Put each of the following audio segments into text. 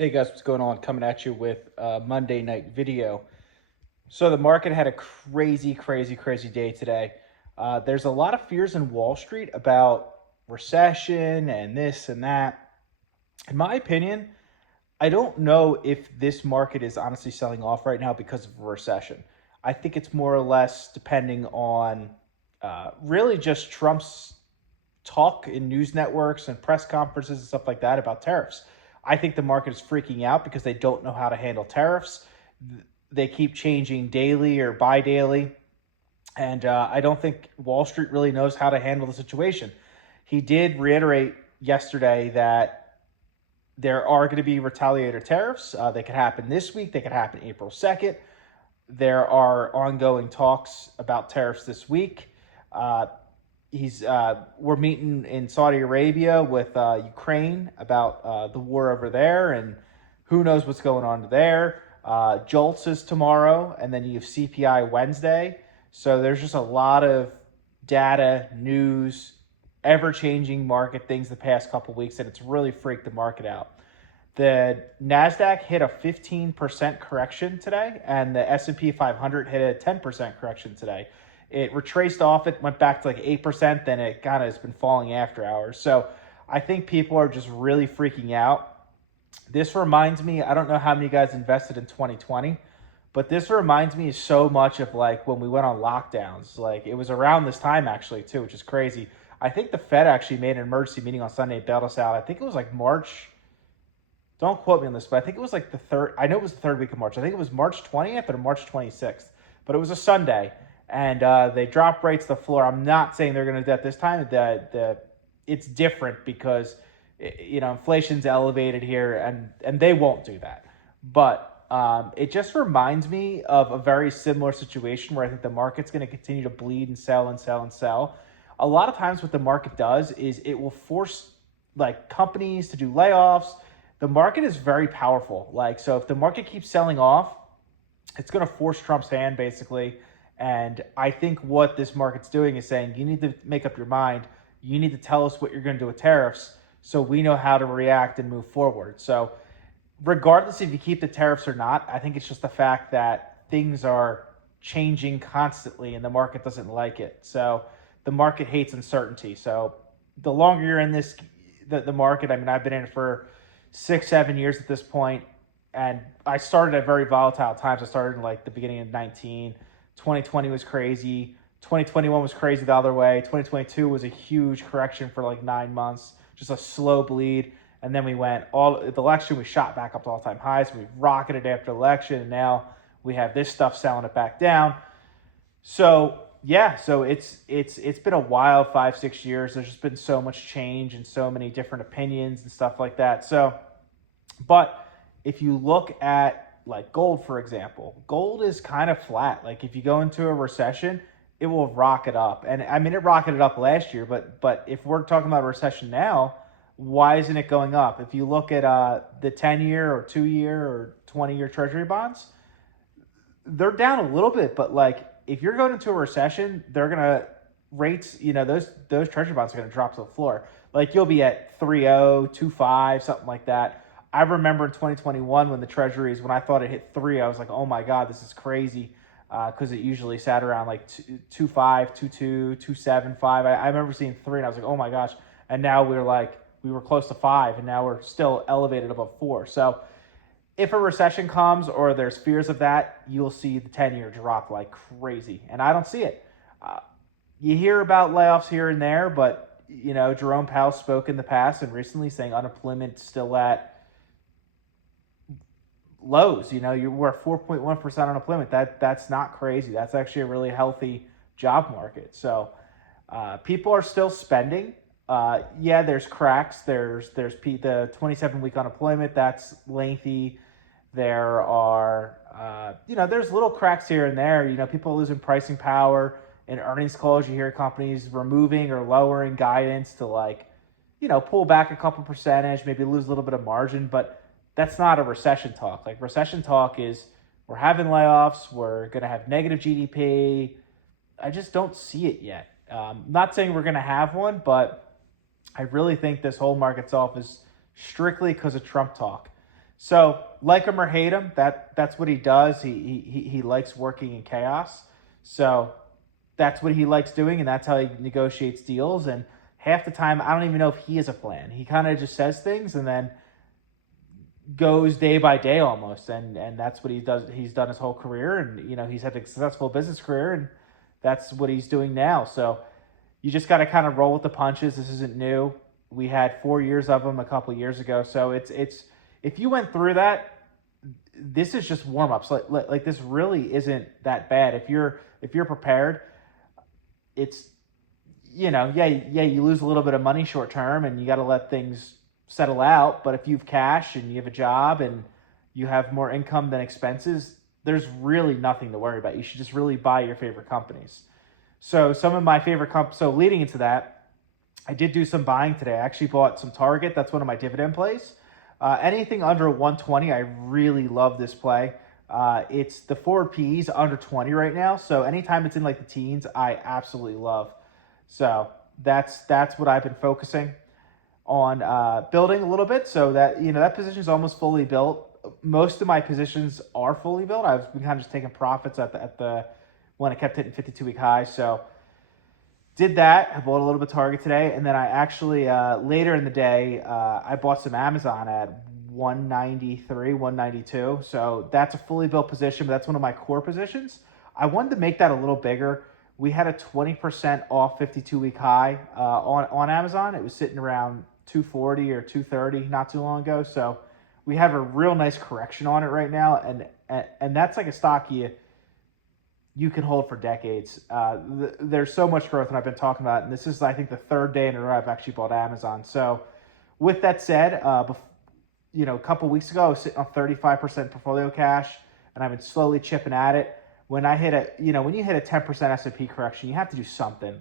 Hey guys, what's going on? Coming at you with a Monday night video. So the market had a crazy day today. There's a lot of fears in Wall Street about recession and this and that. In my opinion, I don't know if this market is honestly selling off right now because of a recession. I think it's more or less depending on really just Trump's talk in news networks and press conferences and stuff like that about tariffs. I think the market is freaking out because they don't know how to handle tariffs. They keep changing daily or bi daily. And I don't think Wall Street really knows how to handle the situation. He did reiterate yesterday that there are going to be retaliatory tariffs. They could happen this week, they could happen April 2nd. There are ongoing talks about tariffs this week. Uh, we're meeting in Saudi Arabia with Ukraine about the war over there, and who knows what's going on there. Jolts is tomorrow, and then you have CPI Wednesday. So there's just a lot of data, news, ever-changing market things the past couple weeks, and it's really freaked the market out. The Nasdaq hit a 15% correction today, and the S&P 500 hit a 10% correction today. It retraced off, it went back to like 8%, then it kind of has been falling after hours. So I think people are just really freaking out. This reminds me, I don't know how many guys invested in 2020, but this reminds me so much of like when we went on lockdowns. Like it was around this time actually too, which is crazy. I think the Fed actually made an emergency meeting on Sunday and bailed us out. I think it was like March. Don't quote me on this, but I think it was like the third. I know it was the third week of March. I think it was March 20th or March 26th, but it was a Sunday, and they dropped rates to the floor. I'm not saying they're going to do that this time. It's different because inflation's elevated here, and they won't do that. But it just reminds me of a very similar situation where I think the market's going to continue to bleed and sell and sell and sell. A lot of times, what the market does is it will force like companies to do layoffs. The market is very powerful. So if the market keeps selling off, it's going to force Trump's hand basically. And I think what this market's doing is saying, you need to make up your mind. You need to tell us what you're going to do with tariffs so we know how to react and move forward. So regardless if you keep the tariffs or not, I think it's just the fact that things are changing constantly and the market doesn't like it. So the market hates uncertainty. So the longer you're in the market, I mean, I've been in it for 6-7 years at this point, and I started at very volatile times. I started in like the beginning of 19. 2020 was crazy. 2021 was crazy the other way. 2022 was a huge correction for like 9 months, just a slow bleed. And then the election, we shot back up to all-time highs. We rocketed after the election, and now we have this stuff selling it back down. So yeah, so it's been a wild 5-6 years. There's just been so much change and so many different opinions and stuff like that. So, but if you look at like gold, for example, gold is kind of flat. Like if you go into a recession, it will rocket up. And I mean, it rocketed up last year, but if we're talking about a recession now, why isn't it going up? If you look at the 10-year or 2-year or 20-year treasury bonds, they're down a little bit, but like if you're going into a recession, they're gonna rates, those treasury bonds are gonna drop to the floor. Like you'll be at 3.0, 2.5, something like that. I remember in 2021 when the treasuries, when I thought it hit 3, I was like, oh my God, this is crazy. Because it usually sat around like 2.5, 2.2, 2.75. I remember seeing 3 and I was like, oh my gosh. And now we were close to 5, and now we're still elevated above 4. So if a recession comes or there's fears of that, you'll see the 10-year drop like crazy. And I don't see it. You hear about layoffs here and there, but Jerome Powell spoke in the past and recently saying unemployment's still at lows. We're at 4.1% unemployment. That's not crazy. That's actually a really healthy job market. So people are still spending. Yeah, there's cracks. There's the 27-week unemployment. That's lengthy. There are, there's little cracks here and there. People losing pricing power. In earnings calls, you hear companies removing or lowering guidance to pull back a couple percentage, maybe lose a little bit of margin. But that's not a recession talk. Like recession talk is we're having layoffs. We're going to have negative GDP. I just don't see it yet. Not saying we're going to have one, but I really think this whole market sell-off is strictly because of Trump talk. So like him or hate him, that's what he does. He likes working in chaos. So that's what he likes doing, and that's how he negotiates deals. And half the time, I don't even know if he has a plan. He kind of just says things and then goes day by day almost, and that's what he does. He's done his whole career, and he's had a successful business career, and that's what he's doing now. So you just got to kind of roll with the punches. This isn't new. We had 4 years of him a couple years ago, so it's if you went through that, this is just warm ups. Like this really isn't that bad if you're prepared. It's yeah, you lose a little bit of money short term, and you got to let things settle out. But if you have cash and you have a job and you have more income than expenses, there's really nothing to worry about. You should just really buy your favorite companies. So some of my favorite so leading into that, I did do some buying today. I actually bought some Target. That's one of my dividend plays. Anything under 120, I really love this play. It's the forward P's under 20 right now. So anytime it's in like the teens, I absolutely love. So that's what I've been focusing on building a little bit. So that that position is almost fully built. Most of my positions are fully built. I've been kind of just taking profits at the when I kept hitting 52-week highs. So did that. I bought a little bit of Target today, and then I actually later in the day I bought some Amazon at 193, 192. So that's a fully built position, but that's one of my core positions. I wanted to make that a little bigger. We had a 20% off 52-week high on Amazon. It was sitting around 240 or 230 not too long ago. So we have a real nice correction on it right now, and that's like a stock you can hold for decades. There's so much growth, and I've been talking about it, and this is, I think, the third day in a row I've actually bought Amazon. So with that said, a couple weeks ago I was sitting on 35% portfolio cash, and I've been slowly chipping at it. When I hit when you hit a 10% S&P correction, you have to do something.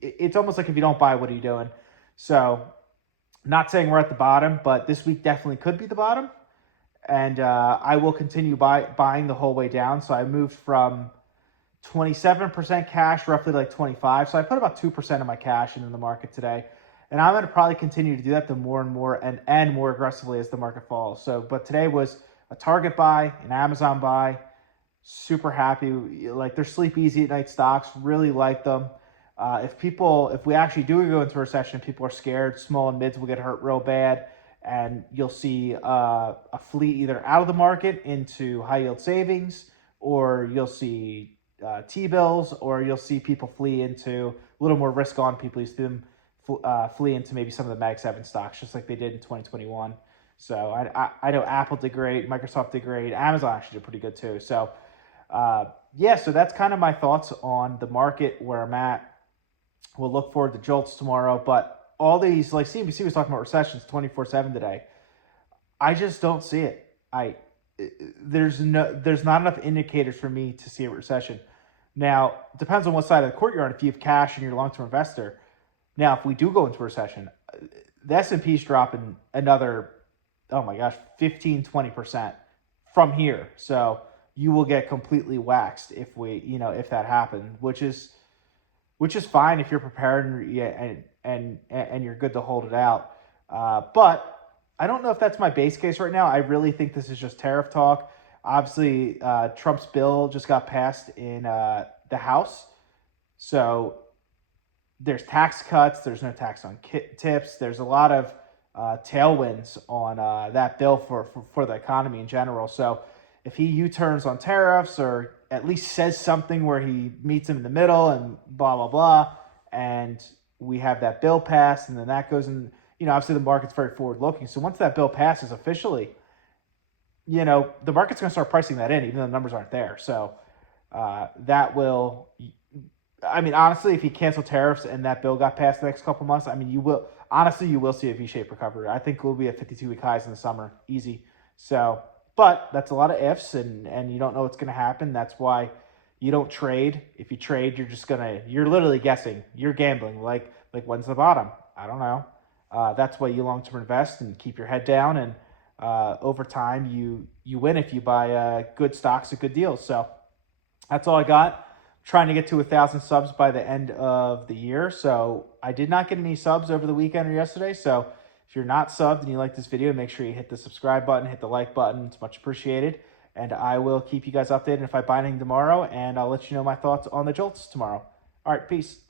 It's almost like if you don't buy, what are you doing? So not saying we're at the bottom, but this week definitely could be the bottom. And I will continue buying the whole way down. So I moved from 27% cash, roughly like 25. So I put about 2% of my cash into the market today. And I'm going to probably continue to do that the more and more and more aggressively as the market falls. So, but today was a Target buy, an Amazon buy. Super happy. Like, they're sleep easy at night stocks. Really like them. If we actually do go into a recession, people are scared, small and mids will get hurt real bad. And you'll see a flee either out of the market into high yield savings, or you'll see T-bills, or you'll see people flee into a little more risk on. People used to flee into maybe some of the Mag 7 stocks, just like they did in 2021. So I know Apple did great, Microsoft did great, Amazon actually did pretty good too. So so that's kind of my thoughts on the market, where I'm at. We'll look forward to jolts tomorrow, but all these, like CNBC was talking about recessions 24/7 today. I just don't see it. There's not enough indicators for me to see a recession. Now, it depends on what side of the court you're on. If you have cash and you're a long-term investor. Now, if we do go into a recession, the S&P is dropping another, 15-20% from here. So you will get completely waxed if that happens, which is fine if you're prepared and you're good to hold it out. But I don't know if that's my base case right now. I really think this is just tariff talk. Obviously, Trump's bill just got passed in the House. So there's tax cuts. There's no tax on tips. There's a lot of tailwinds on that bill for the economy in general. So if he U-turns on tariffs, or at least says something where he meets him in the middle and blah, blah, blah, and we have that bill passed, and then that goes in, obviously the market's very forward-looking. So once that bill passes officially, the market's going to start pricing that in, even though the numbers aren't there. So that will, honestly, if he canceled tariffs and that bill got passed the next couple months, you will see a V-shaped recovery. I think we'll be at 52-week highs in the summer, easy. So, but that's a lot of ifs, and you don't know what's going to happen. That's why you don't trade. If you trade, you're literally guessing. You're gambling. Like when's the bottom? I don't know. That's why you long-term invest and keep your head down, and over time you win if you buy good stocks at good deals. So that's all I got. Trying to get to 1,000 subs by the end of the year. So I did not get any subs over the weekend or yesterday. So If you're not subbed and you like this video, make sure you hit the subscribe button, hit the like button. It's much appreciated. And I will keep you guys updated if I buy anything tomorrow, and I'll let you know my thoughts on the Jolts tomorrow. All right, peace.